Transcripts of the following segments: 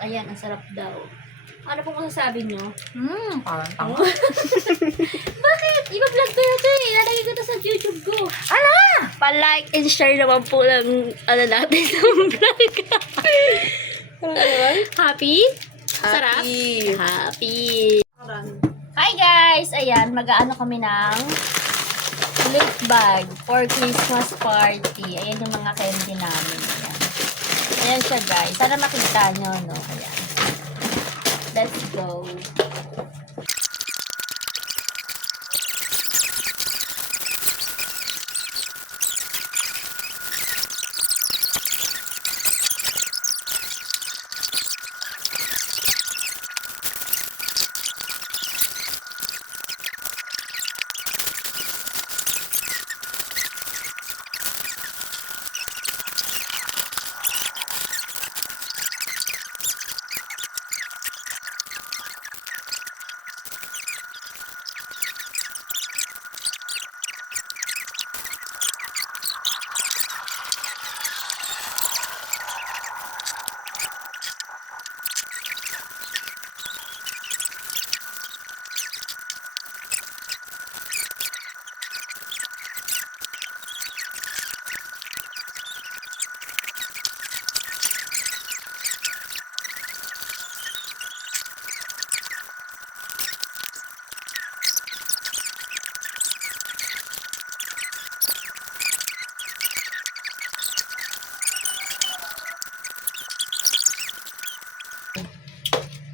Ayan, ang sarap daw. Ano pong masasabi nyo? Parang tanga. Bakit? Iba-vlog ko yun eh. Ilalagay ko to sa YouTube ko. Ala! Pa-like and share naman po ng natin ng vlog. Happy? Sarap? Happy. Hi guys! Ayan, mag-aano kami ng lip bag for Christmas party. Ayan yung mga candy namin. Ayan. Ayan siya guys. Sana makita nyo, no? Ayan. Let's go.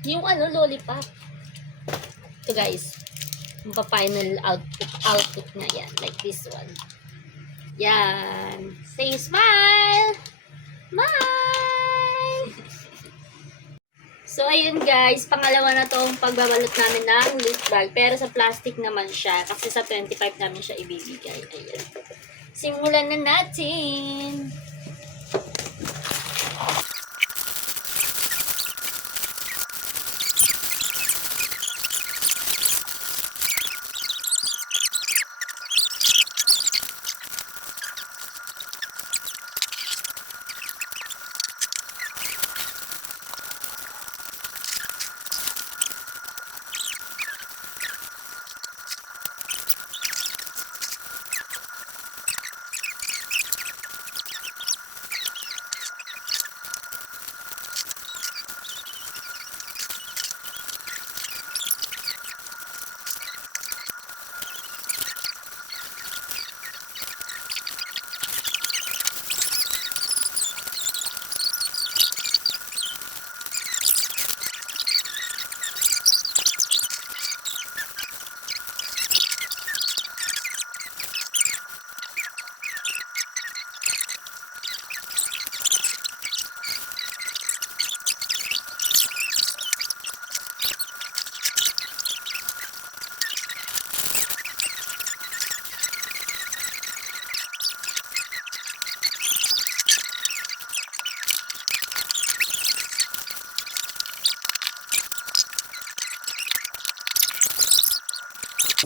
Yung lollipop. Ito guys. Yung final output na yan. Like this one. Yan. Say smile! Smile! So, ayun guys. Pangalawa na tong pagbabalot namin ng lip bag. Pero sa plastic naman siya. Kasi sa 25 namin siya ibibigay. Ayan. Simulan na natin.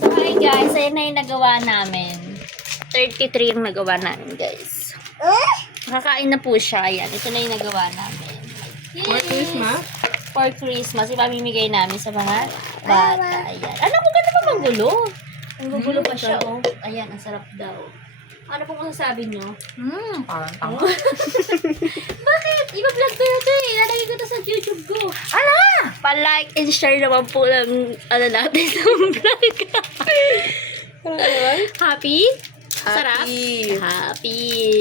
So, hi guys. Ayan na yung nagawa namin. 33 yung nagawa namin, guys. Nakakain na po siya. Ayan. Ito na yung nagawa namin. Yes. For Christmas? For Christmas. Ipamimigay namin sa mga bata. Ayan. Ano mo ka naman magulo? Ang gugulo pa siya, oh. Ayan, ang sarap daw. Ano pong masasabi nyo? Parang tanga. Bakit? Iba-vlog ko yun eh. Ilalagay ko to sa YouTube ko. Ala! Pa-like and share naman po ng natin ng vlog. Happy? Sarap? Happy. Happy.